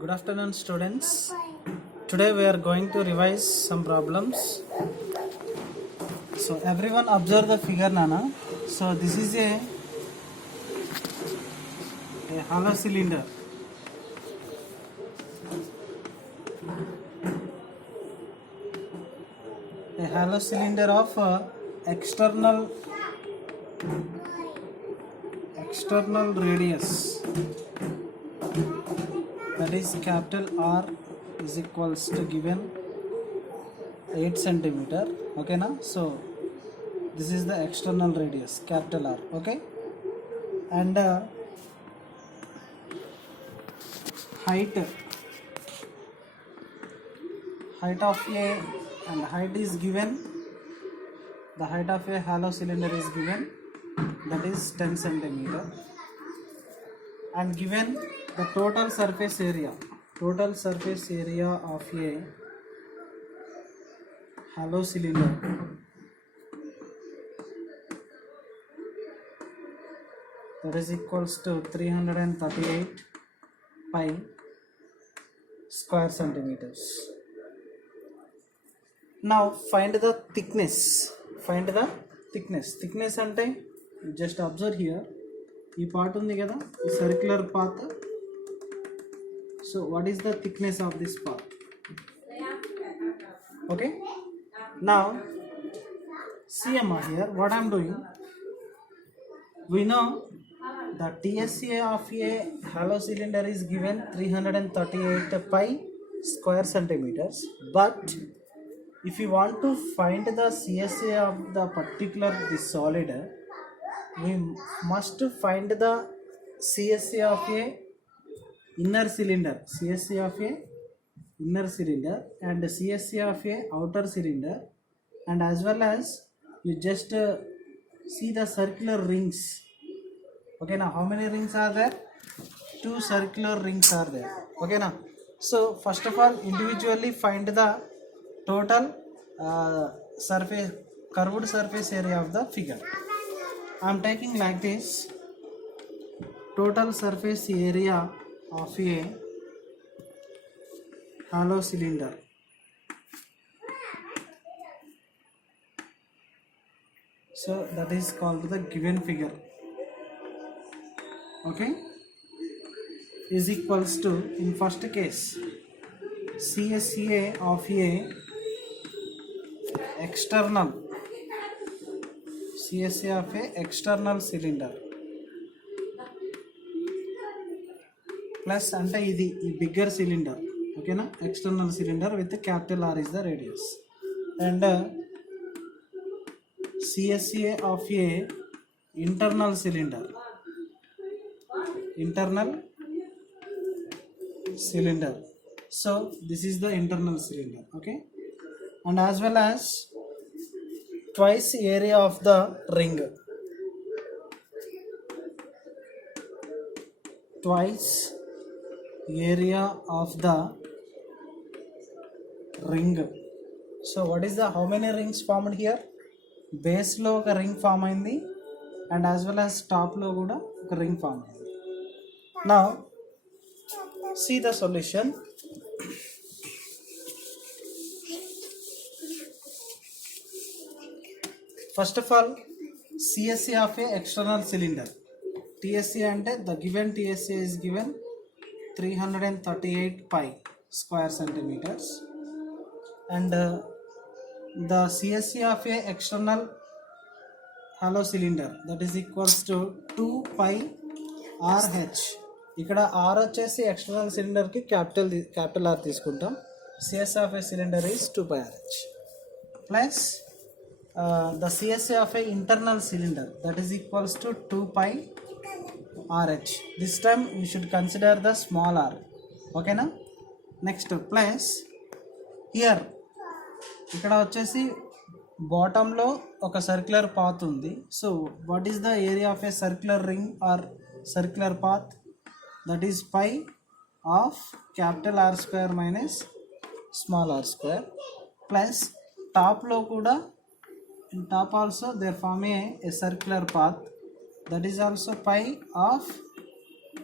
Good afternoon, students. Today we are going to revise some problems. So everyone observe the figure, Nana. So this is a hollow cylinder. A hollow cylinder of external radius, that is capital R is equals to given 8 centimeter. Okay na? So this is the external radius, capital R. Okay, and height of a and height is given. The height of a hollow cylinder is given, that is 10 centimeter, and given the total surface area of a hollow cylinder, that is equals to 338 pi square centimeters. Now find the thickness. Thickness ante just observe here. ఈ part ఉంది కదా, ఈ circular path. So what is the thickness of this path? Okay, now see here what I am doing. We know the TSA of a hollow cylinder is given 338 pi square centimeters, but if you want to find the CSA of the particular this solid, we must find the CSA of a inner cylinder, and CSA of a outer cylinder, and as well as you just see the circular rings. Okay, now how many rings are there? 2 circular rings are there. Okay, now so first of all individually find the total curved surface area of the figure. I am taking like this: total surface area of a hollow cylinder. So that is called the given figure. Okay, is equals to, in first case, CSA of a external cylinder plus ante idi bigger cylinder. Okay na, external cylinder with capital R is the radius, and CSA of a internal cylinder. So this is the internal cylinder. Okay, and as well as twice area of the ring, So what is the, how many rings formed here? Base lo oka ring form ayindi, and as well as top lo kuda oka ring form ayindi. Now see the solution. First of all, CSA of a external cylinder. TSA ante the given TSA is given 338 pi square centimeters, and the CSA of a external hollow cylinder, that is equals to 2 pi RH. ఇక్కడ R వచ్చేసి external cylinder కి capital R తీసుకుంటాం. CSA of a cylinder is 2 pi RH plus the CSA of a internal cylinder, that is equals to 2 pi RH. This time you should consider the small r. Okay na? Next plus here ఇక్కడ వచ్చేసి bottom లో ఒక circular path ఉంది. So what is the area of a circular ring or circular path? That is pi of capital R square minus small r square plus టాప్లో కూడా, in top also there form a circular path, that is also pi of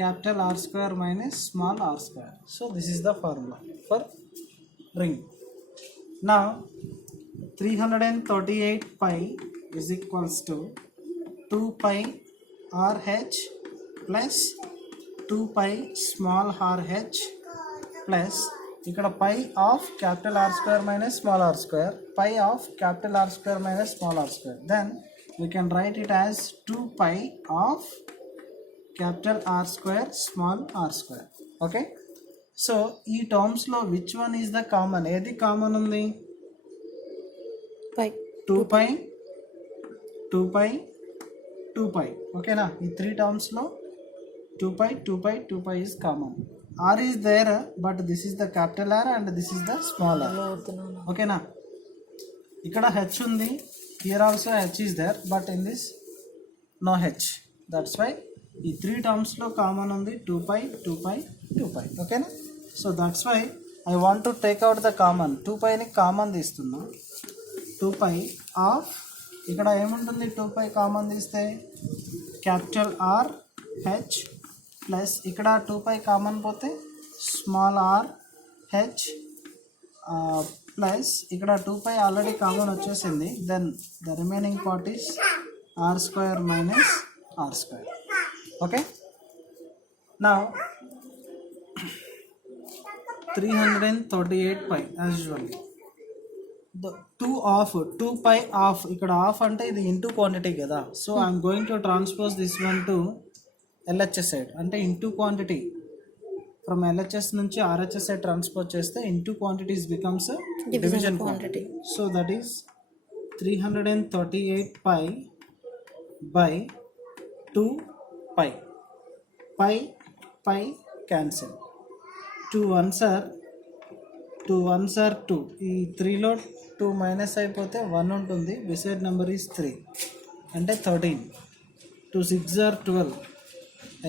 capital R square minus small r square. So this is the formula for ring. Now 338 pi is equals to 2 pi RH plus 2 pi small RH plus ఇక్కడ pi of capital R square minus small r square, pi of capital R square minus small r square. Then we can write it as 2 pi of capital R square small r square. Okay, so ఈ terms లో which one is the common? ఏది common ఉంది? pi 2 pi 2 pi 2 pi. ఓకేనా? ఈ 3 terms లో 2 pi 2 pi 2 pi is common. R is there, but this is the capital R and this is the small r. ఓకేనా? ఇక్కడ h ఉంది, here also h is there, but in this no h. That's why ఈ 3 terms లో common ఉంది 2 pi 2 pi 2 pi. ఓకేనా? So that's why I want to take out the common. 2 pi ని common తీస్తున్నా. 2 pi of ఇక్కడ ఏముంటుంది? 2 pi common తీస్తే capital R H plus ఇక్కడ 2 pi కామన్ పోతే స్మాల్ ఆర్ హెచ్ ప్లస్ ఇక్కడ 2 pi ఆల్రెడీ కామన్ వచ్చేసింది. Then the remaining part is R square minus are square. Okay, నా 338 pi as usual. The 2 pi off ఇక్కడ of అంటే ఇది into quantity కదా. So I'm going to transpose this one to LHS side, అంటే into quantity from LHS నుంచి RHS side transpose చేస్తే into quantities becomes division quantity. So that is 338 pi by 2 pi. pi cancel, 2 ones are 2. ఈ 3లో 2 minus అయిపోతే 1 ఉంటుంది. Beside number is 3 అంటే 13. 2 6 are 12.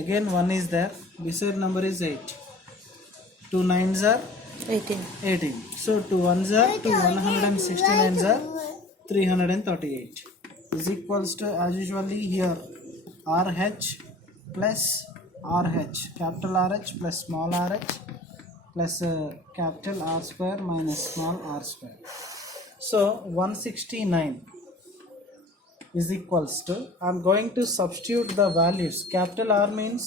Again 1 is there. Beside number is 8. 2 9s are 18. So 2 1s are 2 169s are 338 is equals to as usually here RH plus RH, capital RH plus small RH plus capital R square minus small r square. So 169 is equals to, I am going to substitute the values. Capital R means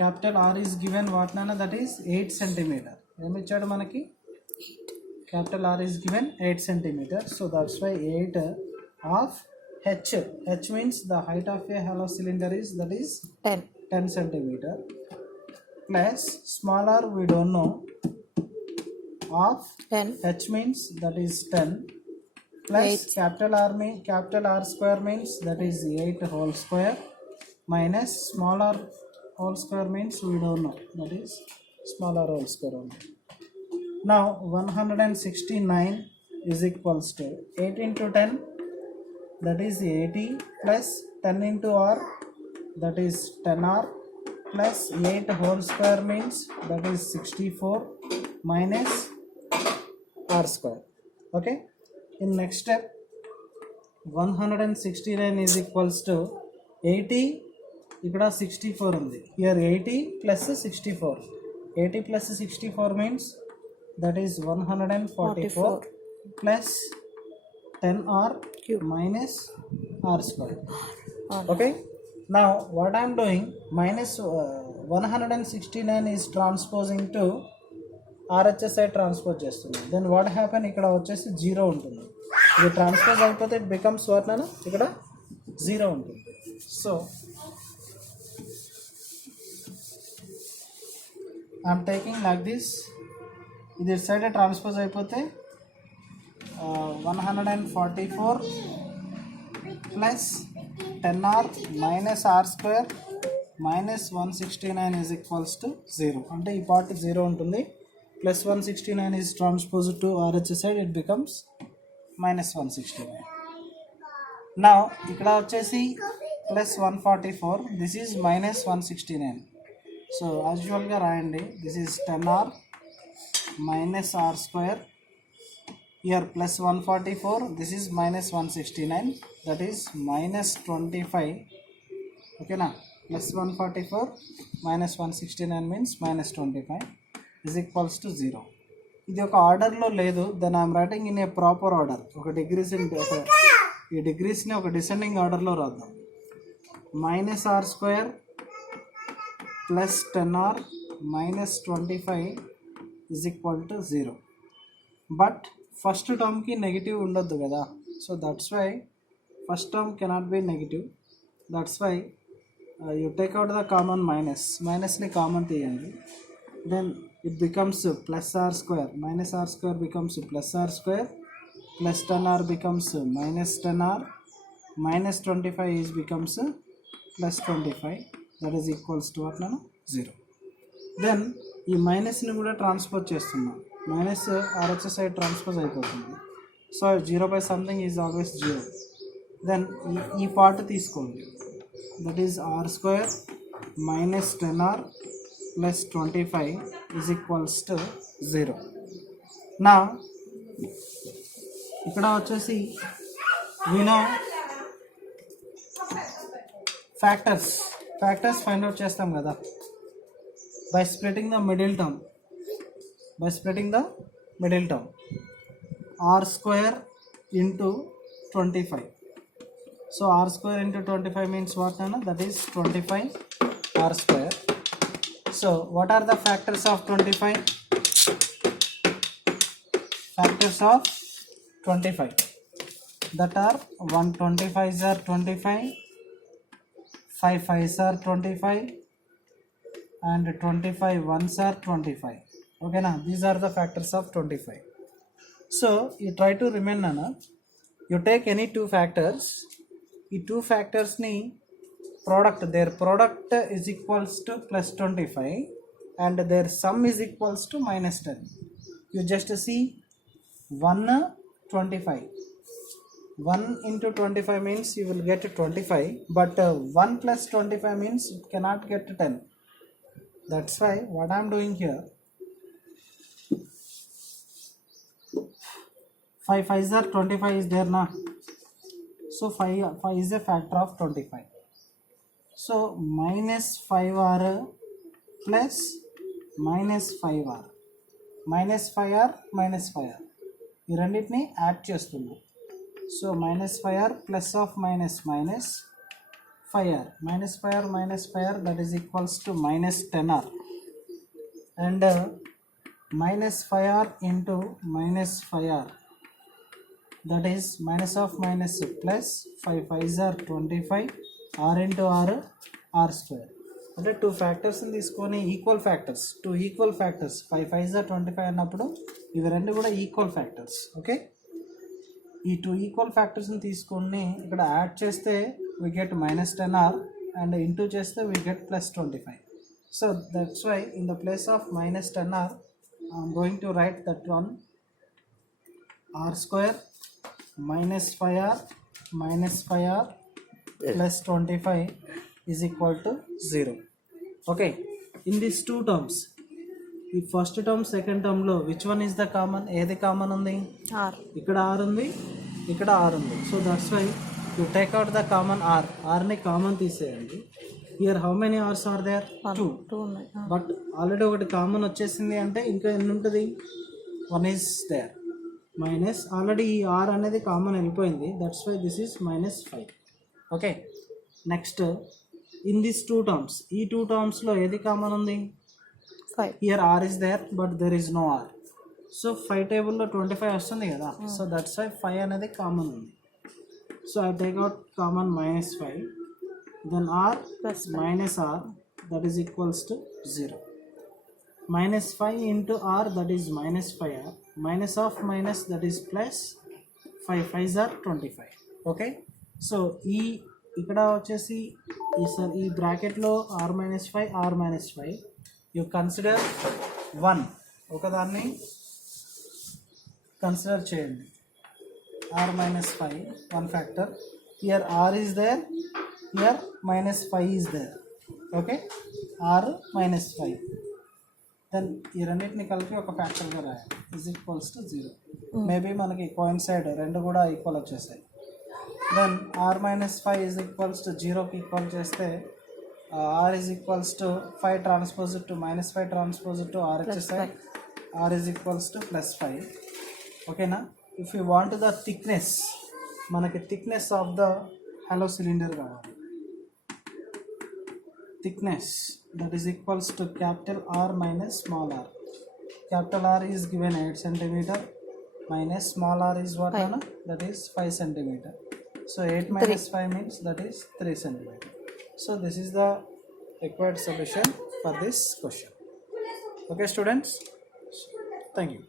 capital R is given what nana, that is 8 centimeter. Em ichadu manaki? Capital R is given 8 centimeter. So that's why 8 of H. H means the height of a hollow cylinder is, that is 10 centimeter plus small r we don't know, of 10. H means that is 10 plus 8. Capital R square means that is 8 whole square minus small r whole square means we don't know, that is small r whole square only. Now 169 is equals to 8 into 10, that is 80 plus 10 into r, that is 10r plus 8 whole square means that is 64 minus r square. Okay, in next step 169 is equals to 80, ఇక్కడ 64 ఉంది, here 80 plus 64. 80 plus 64 means that is 144 plus 10r minus r square. Okay, now what I am doing, minus 169 is transposing to RHS side transpose చేస్తున్నాం. Then what happen, ఇక్కడ వచ్చేసి 0 ఉంటుంది. ఇది transpose అయిపోతే it becomes what నాన్న, ఇక్కడ 0 ఉంటుంది. So I'm taking like this. ఇది ఇటు సైడ్ ట్రాన్స్పోజ్ అయిపోతే 144 plus 10r minus r square minus 169 is equals to 0. అంటే ఈ పార్ట్ 0 ఉంటుంది. Plus 169 is transposed to RHS side, it becomes minus 169. Now ikkada vachesi plus 144, this is minus 169. So as usual ga rayandi, this is 10r minus r square, here plus 144, this is minus 169, that is minus 25. Okay na, plus 144 minus 169 means minus 25 is equals to 0. ఇది ఒక ఆర్డర్లో లేదు, then I'm writing in a proper order. ఒక degrees ఈ డిగ్రీస్ని ఒక descending ఆర్డర్లో రాద్దాం. Minus are square plus 10r minus 25 is equal to 0. But first టర్మ్కి నెగిటివ్ ఉండొద్దు కదా, so that's why first term cannot be negative. That's why you take out the common మైనస్ని కామన్ తీయండి. Then it becomes plus r square, minus r square becomes plus r square, plus 10r becomes minus 10r, minus 25 is becomes plus 25, that is equals to what now 0. Then ఈ మైనస్ని కూడా transpose చేస్తున్నాం, minus R H side transpose అయిపోతుంది. So 0/something is always 0. Then ఈ part తీసుకోండి, that is R square minus 10r plus 25 is equals to 0. నా ఇక్కడ వచ్చేసి we know factors find out చేస్తాం కదా by splitting the middle term, r square into 25. So r square into 25 means what nana, that is 25 r square. So what are the factors of 25? Factors of 25 that are 125s are 25, 5 5s are 25 and 25 ones are 25. Okay na, these are the factors of 25. So you try to remember na, you take any two factors, ee two factors ni their product is equals to plus 25 and their sum is equals to minus 10. You just see 1 into 25 means you will get 25, but 1 plus 25 means it cannot get 10. That's why what I am doing here, 5 5s are 25 is there na, so 5 is a factor of 25. So minus 5r plus minus 5r, minus 5r minus 5r, ఈ రెండింటిని add చేస్తున్నాం. So minus 5r plus of minus 5r, minus 5r minus 5r, that is equals to minus 10r, and minus 5r into minus 5r, that is minus of minus plus 5 5s are 25, r into r square. అంటే two ఫ్యాక్టర్స్ని తీసుకొని equal factors, 5 5s are 25 అన్నప్పుడు ఇవి రెండు కూడా equal factors. Okay, ఈ 2 equal ఫ్యాక్టర్స్ని తీసుకొని ఇక్కడ add చేస్తే we get minus 10r and into చేస్తే we get plus 25. So that's why in the place of minus 10r I am going to write that one, r square minus 5r minus 5r plus 25 is equal to 0. Okay, in these two terms, ఈ first term second టర్మ్లో which one is the common? ఏది common ఉంది? r. ఇక్కడ r ఉంది, ఇక్కడ r ఉంది. So that's why you take out the common r. rని common తీసేయండి. Here how many r's are there? 2. But already ఒకటి కామన్ వచ్చేసింది అంటే ఇంకా ఎన్ని ఉంటుంది? 1 ఈజ్ దేర్. మైనస్ ఆల్రెడీ ఈ r అనేది కామన్ వెళ్ళిపోయింది, that's why this is minus 5. Okay, next in this 2 terms, ఈ 2 టర్మ్స్లో ఏది కామన్ ఉంది? 5. Here r is there but there is no r. So 5 టేబుల్లో 25 వస్తుంది కదా, సో దట్స్ వై 5 అనేది కామన్ ఉంది. So I take out common minus 5, then r plus minus r, that is equals to 0. Minus 5 into r, that is minus 5r, minus of minus, that is plus 5 5s are 25. Okay, so ఈ ఇక్కడ వచ్చేసి ఈ బ్రాకెట్లో r minus 5 you consider 1, ఒకదాన్ని consider చేయండి, r minus 5 1 factor. Here r is there, here minus 5 is there. Okay, r minus 5, then ఈ రెండింటిని కలిపి ఒక ఫ్యాక్టర్గా రాయాలి, is equals to 0. మేబీ మనకి కోయిన్సైడ్ రెండు కూడా ఈక్వల్ వచ్చేసాయి. Then r minus 5 is equals to 0కి ఈక్వల్ చేస్తే R is equals to 5 transposed to minus 5 transposed to RHS Plus side, R is equals to plus 5. Okay na? If you want the thickness, మనకి thickness of the hollow cylinder కావాలి. Thickness that is equals to capital R minus small r. Capital R is given 8 centimeter minus small r is what? That is 5 centimeter. So 8 minus 5 means that is 3 centimeter. So this is the required solution for this question. Okay students, thank you.